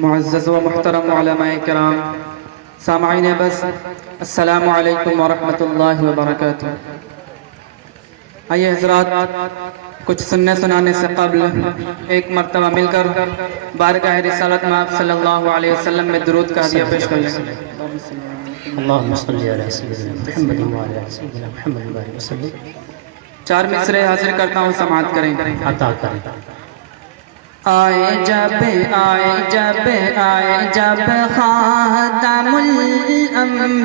معزز و محترم علماء کرام، سامعین بس، السلام علیکم ورحمۃ اللہ وبرکاتہ۔ آئیے حضرات، کچھ سننے سنانے سے قبل ایک مرتبہ مل کر بارگاہ رسالت میں آپ صلی اللہ علیہ وسلم میں درود کا ہدیہ پیش کر لیں۔ اللہم صلی علی سیدنا محمد وعلی سیدنا محمد وبارک وسلم۔ چار مصرے حاضر کرتا ہوں، سماعت کریں۔ عطا کریں۔ آئے جب خاتم الانبیاء،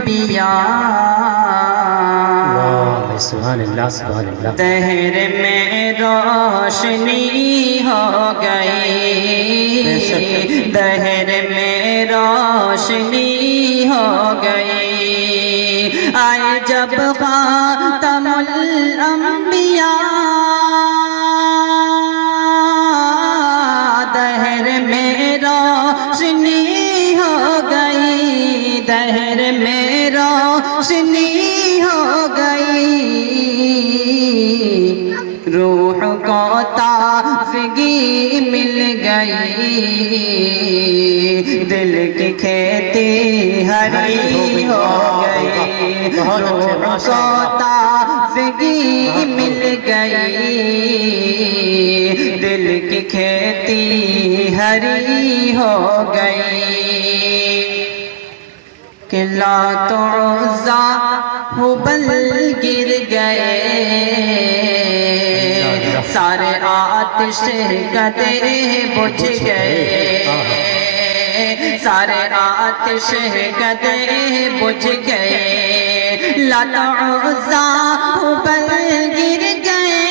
سبحان اللہ سبحان اللہ، دہر میں روشنی ہو گئی، دہر میں روشنی ہو گئی۔ آئے جب خاتم الانبیاء، دہر میں روشنی ہو گئی، دہر میں روشنی ہو گئی۔ روح کو تازگی مل گئی، دل کی کھیتی ہری ہو گئی۔ روح کو تازگی مل گئی، دل کی کھیتی ہری ہو گئی۔ کہ لات و عزا ہبل گر گئے، سارے آتش قدرے بجھ گئے، سارے آتش قدرے بجھ گئے۔ لات و عزا ہبل گر گئے،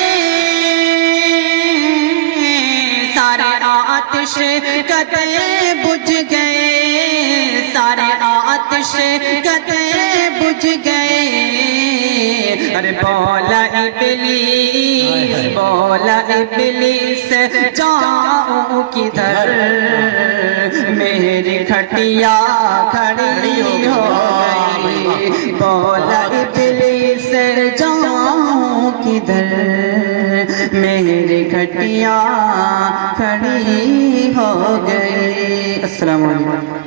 سارے آتش قدرے بجھ گئے، سارے آتش قدرے بجھ گئے۔ ارے بولا ابلیس، بولا ابلیس، جاؤں کدھر، میری کھٹیا کھڑی ہو گئی۔ بولا ابلیس، جاؤں کدھر، میری کھٹیا کھڑی ہو گئی۔ السلام علیکم۔